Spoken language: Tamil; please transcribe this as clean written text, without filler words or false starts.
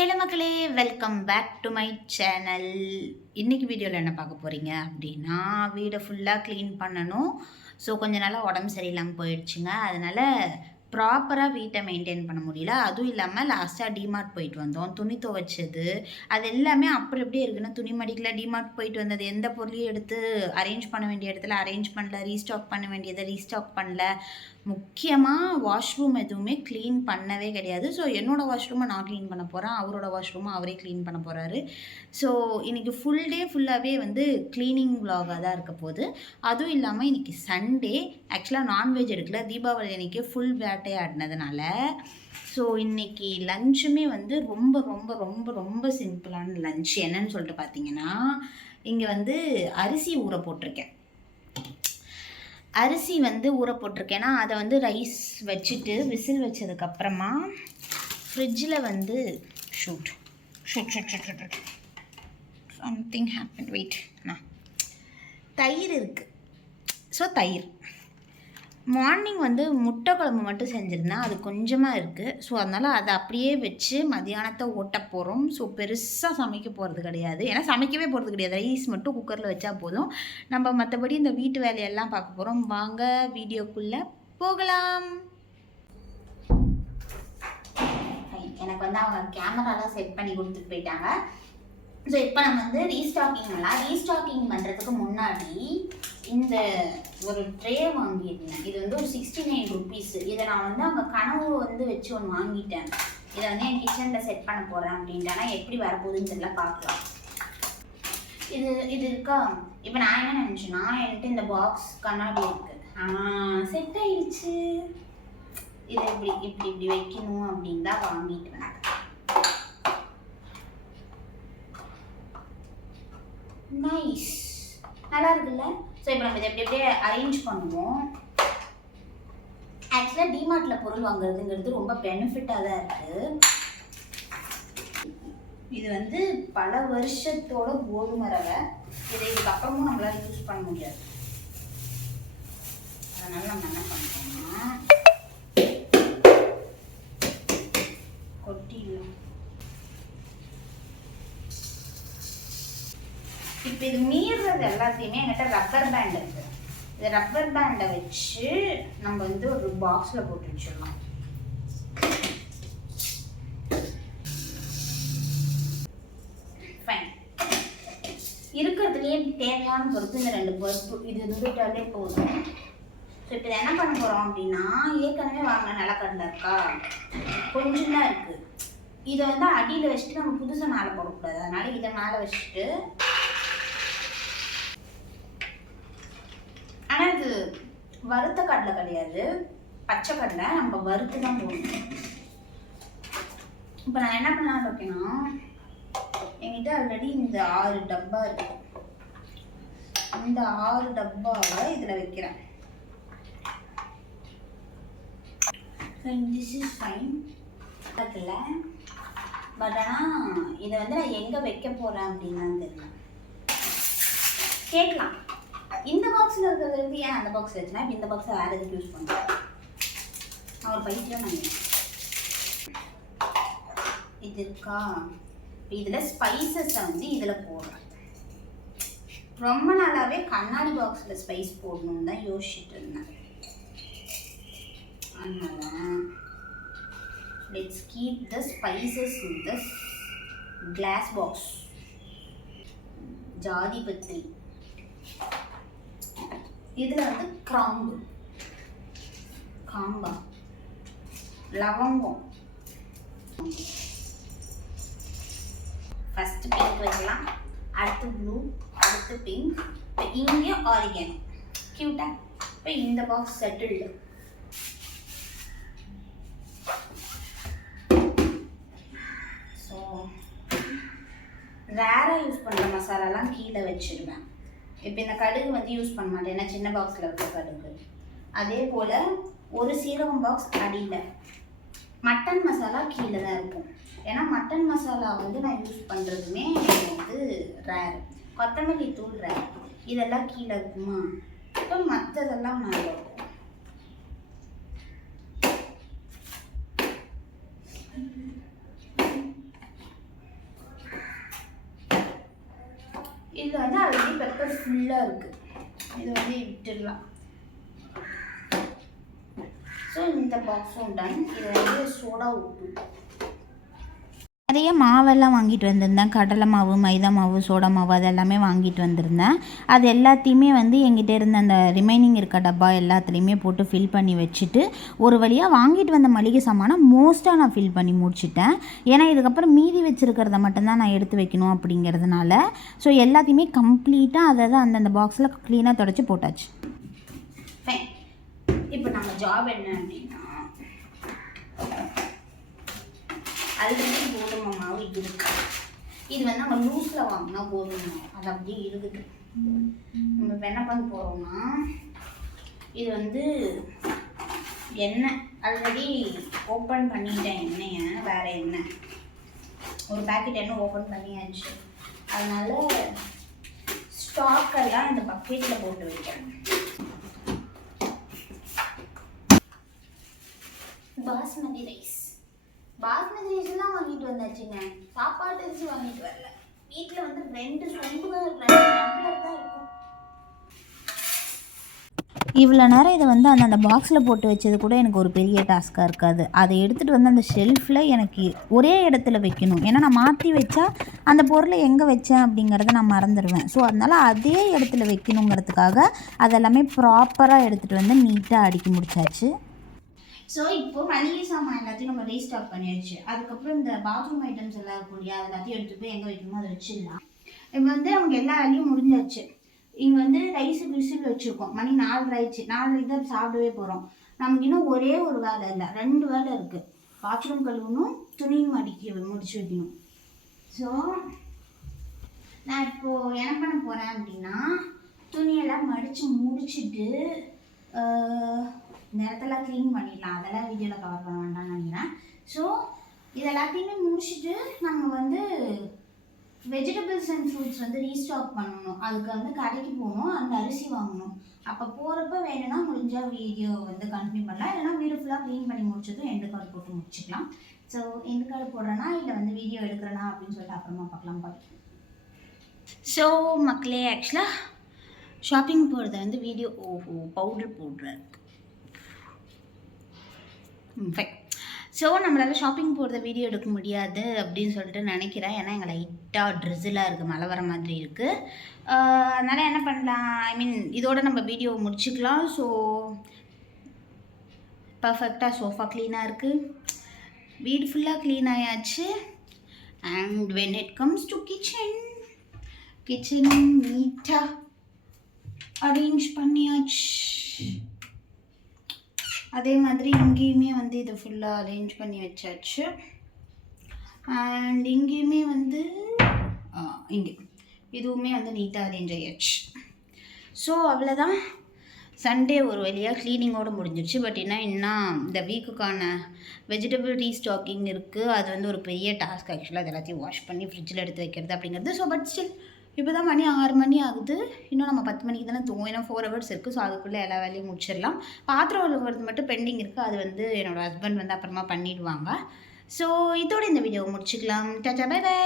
ஹலோ மக்களே, welcome back to my channel. இன்றைக்கி வீடியோவில் என்ன பார்க்க போகிறீங்க அப்படின்னா, வீடை ஃபுல்லாக க்ளீன் பண்ணணும். ஸோ கொஞ்ச நாளாக உடம்பு சரியில்லாமல் போயிடுச்சுங்க. அதனால் ப்ராப்பராக வீட்டை மெயின்டைன் பண்ண முடியல. அதுவும் இல்லாமல் லாஸ்ட்டாக டிமார்ட் போயிட்டு வந்தோம். துணி துவைச்சது அது எல்லாமே அப்படி அப்படியே இருக்குன்னு துணி மடிக்கல. டிமார்ட் போயிட்டு வந்தது எந்த பொருளையும் எடுத்து அரேஞ்ச் பண்ண வேண்டிய இடத்துல அரேஞ்ச் பண்ணல, ரீஸ்டாக் பண்ண வேண்டியதை ரீஸ்டாக் பண்ணல. முக்கியமாக வாஷ்ரூம் எதுவுமே க்ளீன் பண்ணவே கிடையாது. ஸோ என்னோடய வாஷ்ரூமை நான் க்ளீன் பண்ண போகிறேன், அவரோட வாஷ்ரூமை அவரே க்ளீன் பண்ண போகிறாரு. ஸோ இன்றைக்கி ஃபுல் டே ஃபுல்லாகவே வந்து க்ளீனிங் விலாகாக தான் இருக்க போகுது. அதுவும் இல்லாமல் இன்றைக்கி சண்டே. ஆக்சுவலாக நான்வெஜ் எடுக்கல, தீபாவளி அன்றைக்கி ஃபுல் வேட்டையாடினதுனால. ஸோ இன்றைக்கி லஞ்சுமே வந்து ரொம்ப ரொம்ப ரொம்ப ரொம்ப சிம்பிளான லஞ்ச். என்னன்னு சொல்லிட்டு பார்த்தீங்கன்னா, இங்கே வந்து அரிசி ஊற போட்டிருக்கேன். அரிசி வந்து ஊற போட்டிருக்கேன்னா அதை வந்து ரைஸ் வச்சுட்டு விசில் வச்சதுக்கப்புறமா ஃப்ரிட்ஜில் வந்து சம்திங் ஹேப்பன் வெயிட் தயிர் இருக்குது. ஸோ தயிர் மார்னிங் வந்து முட்டை குழம்பு மட்டும் செஞ்சுருந்தேன், அது கொஞ்சமாக இருக்குது. ஸோ அதனால் அதை அப்படியே வச்சு மதியானத்தை ஓட்ட போகிறோம். ஸோ பெருசாக சமைக்க போகிறது கிடையாது, ஏன்னா சமைக்கவே போகிறது கிடையாது. ரைஸ் மட்டும் குக்கரில் வச்சா போதும். நம்ம மற்றபடி இந்த வீட்டு வேலையெல்லாம் பார்க்க போகிறோம். வாங்க வீடியோக்குள்ளே போகலாம். எனக்கு வந்து அவங்க கேமராலாம் செட் பண்ணி கொடுத்துட்டு போயிட்டாங்க. ஸோ இப்போ நம்ம வந்து ரீஸ்டாக்கிங் பண்ணுறதுக்கு முன்னாடி இந்த ஒரு ட்ரே வாங்கியிருந்தேன். இது வந்து ஒரு 69 ருபீஸ். இதை நான் வந்து அவங்க கனவு வந்து வச்சு ஒன்று வாங்கிட்டேன். இதை வந்து என் கிச்சனில் செட் பண்ண போகிறேன் அப்படின்ட்டு. ஆனால் எப்படி வரப்போகுதுன்னு தெரியல, பார்க்கலாம். இது இருக்கா. இப்போ நான் என்ன நினச்சேன்னா, என்கிட்ட இந்த பாக்ஸ் கண்ணாடி இருக்குது, செட் ஆயிடுச்சு. இதை இப்படி வைக்கணும் அப்படின்னு தான் வாங்கிட்டு வந்தேன். நைஸ், நல்லா இருக்குல்ல. ஸோ இப்போ நம்ம இதை எப்படியே அரேஞ்ச் பண்ணுவோம். ஆக்சுவலாக டிமார்ட்டில் பொருள் வாங்குறதுங்கிறது ரொம்ப பெனிஃபிட்டாக தான் இருக்குது. இது வந்து பல வருஷத்தோட கோதுமை ரவை. இதை இதுக்கப்புறமும் நம்மளால் யூஸ் பண்ண முடியாது. அதனால் நம்ம என்ன பண்ணுறோம்னா கொட்டிடலாம். இப்போ இது மீறுறது எல்லாத்தையுமே என்கிட்ட ரப்பர் பேண்ட் இருக்குது. இந்த ரப்பர் பேண்டை வச்சு நம்ம வந்து ஒரு பாக்ஸில் போட்டு வச்சிடலாம். ஃபைன். இருக்கிறதுலேயே தேவையான பொறுப்பு இந்த 2 பருப்பு, இது இருந்துட்டாலே போதும். ஸோ இப்போ என்ன பண்ண போகிறோம் அப்படின்னா, ஏற்கனவே வாங்க நிலக்கடலை இருக்கா, கொஞ்சம் தான் இருக்குது. இதை வந்து அடியில் வச்சுட்டு நம்ம புதுசாக மேலே போடக்கூடாது. அதனால் இதை மேலே வச்சுட்டு, ஆனால் இது வறுத்த கடலை கிடையாது, பச்சை கடலை. நம்ம வறுத்து தான் போடணும். இப்போ நான் என்ன பண்ணலான்னு இருக்கேன்னா, என்கிட்ட ஆல்ரெடி இந்த 6 டப்பா இருக்கு. இந்த 6 டப்பாவை இதில் வைக்கிறேன். திஸ் இஸ் ஃபைன் இருக்குல்ல. பட் ஆனால் இதை வந்து நான் எங்கே வைக்க போகிறேன் அப்படின்னு தான் தெரியல. கேட்கலாம், இந்த பாக்ஸில் இருக்கிறது வந்து ஏன் அந்த பாக்ஸ் வச்சுனா, இப்போ இந்த பாக்ஸை வேறு எதுக்கு யூஸ் பண்ணுறேன். நான் ஒரு பைக்கில் நான் இது இருக்கா. இப்போ இதில் ஸ்பைசஸை வந்து இதில் போடுறேன். ரொம்ப நாளாகவே கண்ணாடி பாக்ஸில் ஸ்பைஸ் போடணுன்னு தான் யோசிச்சுட்டு இருந்தேன். அதனால் let's keep the spices in the glass box. ஜாதி பத்திரி, இதில் வந்து காம்பா, லவங்கம். ஃபஸ்ட்டு பிங்க் வைக்கலாம், அடுத்து ப்ளூ, அடுத்து பிங்க். இப்போ இங்கே ஆரிகனோ. கியூட்டா. இப்போ இந்த பாக்ஸ் செட்டில்டு. ஸோ ரேராக யூஸ் பண்ணுற மசாலாலாம் கீழே வச்சுருவேன். இப்போ இந்த கடுகு வந்து யூஸ் பண்ண மாட்டேன், ஏன்னா சின்ன பாக்ஸில் இருக்க கடுகு. அதே போல் ஒரு சீரகம் பாக்ஸ் அடியில். மட்டன் மசாலா கீழே தான் இருக்கும், ஏன்னா மட்டன் மசாலா வந்து நான் யூஸ் பண்ணுறதுமே வந்து ரேர். கொத்தமல்லி தூள் ரேர். இதெல்லாம் கீழே இருக்குமா. இப்போ மற்றதெல்லாம் மேலே இருக்கும். இதில் வந்து ஆல்ரெடி பெப்பர் ஃபுல்லாக இருக்குது. இது வந்து விட்டுடலாம். ஸோ இந்த பாக்ஸும் டன். இது வந்து சோடா உப்பு. நிறைய மாவெல்லாம் வாங்கிட்டு வந்திருந்தேன். கடலை மாவு, மைதா மாவு, சோடா மாவு அதெல்லாமே வாங்கிட்டு வந்திருந்தேன். அது எல்லாத்தையுமே வந்து எங்கிட்ட இருந்த அந்த ரிமைனிங் இருக்க டப்பா எல்லாத்துலேயுமே போட்டு ஃபில் பண்ணி வச்சுட்டு ஒரு வழியாக வாங்கிட்டு வந்த மளிகை சாமானை மோஸ்ட்டாக நான் ஃபில் பண்ணி முடிச்சிட்டேன். ஏன்னா இதுக்கப்புறம் மீதி வச்சுருக்கிறத மட்டும்தான் நான் எடுத்து வைக்கணும் அப்படிங்கிறதுனால. ஸோ எல்லாத்தையுமே கம்ப்ளீட்டாக அதாவது அந்தந்த பாக்ஸில் க்ளீனாக தொடச்சி போட்டாச்சு. இப்போ நம்ம ஜாப் என்ன அப்படின்னா, ஆல்ரெடி கோதுமை மாவு இருக்கு. இது வந்து நம்ம லூஸில் வாங்கினா கோதுமை மாவு அது அப்படியே இருக்குது. நம்ம இப்போ என்ன பண்ண போகிறோம்னா, இது வந்து எண்ணெய் ஆல்ரெடி ஓப்பன் பண்ணிட்டேன். எண்ணெயை வேறு எண்ணெய் ஒரு பேக்கெட் எண்ணெய் ஓப்பன் பண்ணியாச்சு. அதனால் ஸ்டாக்கெல்லாம் இந்த பக்கெட்டில் போட்டு வைக்கிறேன். பாஸ்மதி ரைஸ் எல்லாம் வாங்கிட்டு வந்தாச்சுங்க. சாப்பாட்டு அரிசி வாங்கிட்டு வரல. வீட்டில் வந்து 2 சொம்பு தான் இருக்கும். இவ்வளோ நேரம் இதை வந்து அந்த பாக்ஸில் போட்டு வச்சது கூட எனக்கு ஒரு பெரிய டாஸ்க்காக இருக்காது. அதை எடுத்துகிட்டு வந்து அந்த ஷெல்ஃபில் எனக்கு ஒரே இடத்துல வைக்கணும். ஏன்னா நான் மாற்றி வச்சா அந்த பொருளை எங்கே வச்சேன் அப்படிங்கிறத நான் மறந்துடுவேன். ஸோ அதனால் அதே இடத்துல வைக்கணுங்கிறதுக்காக அதெல்லாமே ப்ராப்பராக எடுத்துகிட்டு வந்து நீட்டாக அடுக்கி முடிச்சாச்சு. ஸோ இப்போ மளிகை சாமான் எல்லாத்தையும் நம்ம ரீஸ்டாக் பண்ணியாச்சு. அதுக்கப்புறம் இந்த பாத்ரூம் ஐட்டம்ஸ் எல்லாம் இருக்கக்கூடிய அது எல்லாத்தையும் எடுத்துகிட்டு போய் எங்கே வைக்கணுமோ அதை வச்சிடலாம். இப்போ வந்து நமக்கு எல்லா வேலையும் முடிஞ்சாச்சு. இங்கே வந்து ரைஸுக்கு விசில் வச்சுருக்கோம். மணி 4 ஆயிடுச்சு. 4 தான் சாப்பிடவே போகிறோம். நமக்கு இன்னும் ஒரே ஒரு வேலை இல்லை, 2 வேலை இருக்குது. பாத்ரூம் கழுவணும், துணியும் முடிச்சு வைக்கணும். ஸோ நான் இப்போது என்ன பண்ண போகிறேன் அப்படின்னா, துணியெல்லாம் மடித்து முடிச்சுட்டு இந்த இடத்தெல்லாம் க்ளீன் பண்ணிடலாம். அதெல்லாம் வீடியோவில் கவர் பண்ண வேண்டாம்னு நினைக்கிறேன். ஸோ இது எல்லாத்தையுமே முடிச்சுட்டு நம்ம வந்து வெஜிடபிள்ஸ் அண்ட் ஃப்ரூட்ஸ் வந்து ரீஸ்டாக் பண்ணணும். அதுக்கு வந்து கடைக்கு போகணும், அந்த அரிசி வாங்கணும். அப்போ போகிறப்ப வேணும்னா முடிஞ்சால் வீடியோ வந்து கண்டினியூ பண்ணலாம். இல்லைனா வீடு ஃபுல்லாக க்ளீன் பண்ணி முடிச்சதும் எண்டு கார்டு போட்டு முடிச்சுக்கலாம். ஸோ எண்டு கார்டு போடுறேன்னா இல்லை வந்து வீடியோ எடுக்கிறேன்னா அப்படின்னு சொல்லிட்டு அப்புறமா பார்க்கலாம். ஸோ மக்களே, ஆக்சுவலாக ஷாப்பிங் போகிறத வந்து வீடியோ பவுடர் போடுறேன். ஃபைன். ஸோ நம்மளால் ஷாப்பிங் போகிறத வீடியோ எடுக்க முடியாது அப்படின்னு சொல்லிட்டு நினைக்கிறேன். ஏன்னா எங்கள் லைட்டாக ட்ரெஸ்ஸிலாக இருக்குது, மழை வர மாதிரி இருக்குது. அதனால் என்ன பண்ணலாம், ஐ மீன் இதோட நம்ம வீடியோ முடிச்சுக்கலாம். ஸோ பர்ஃபெக்டாக சோஃபா க்ளீனாக இருக்குது, வீடு ஃபுல்லாக க்ளீன் ஆயாச்சு. And when it comes to கிச்சனும் நீட்டாக அரேஞ்ச் பண்ணியாச்சு. அதே மாதிரி இங்கேயுமே வந்து இதை ஃபுல்லாக அரேஞ்ச் பண்ணி வச்சாச்சு. அண்ட் இங்கேயுமே வந்து இங்கே இதுவுமே வந்து நீட்டாக அரேஞ்ச் ஆயாச்சு. ஸோ அவ்வளோதான். சண்டே ஒரு வழியாக க்ளீனிங்கோடு முடிஞ்சிடுச்சு. பட் இன்னும் இந்த வீக்குக்கான வெஜிடபிள் ரீஸ்டாக்கிங் இருக்குது. அது வந்து ஒரு பெரிய டாஸ்க் ஆக்சுவலாக. அது எல்லாத்தையும் வாஷ் பண்ணி ஃப்ரிட்ஜில் எடுத்து வைக்கிறது அப்படிங்கிறது. ஸோ பட் ஸ்டில் இப்போ தான் மணி 6 மணி ஆகுது. இன்னும் நம்ம 10 மணிக்கு தானே தூங்கும். ஏன்னா 4 hours இருக்குது. ஸோ அதுக்குள்ளே எல்லா வேலையும் முடிச்சிடலாம். பாத்திரம் கழுவுறது மட்டும் பெண்டிங் இருக்குது. அது வந்து என்னோடய ஹஸ்பண்ட் வந்து அப்புறமா பண்ணிடுவாங்க. ஸோ இதோட இந்த வீடியோவை முடிச்சுக்கலாம். Tata, bye by.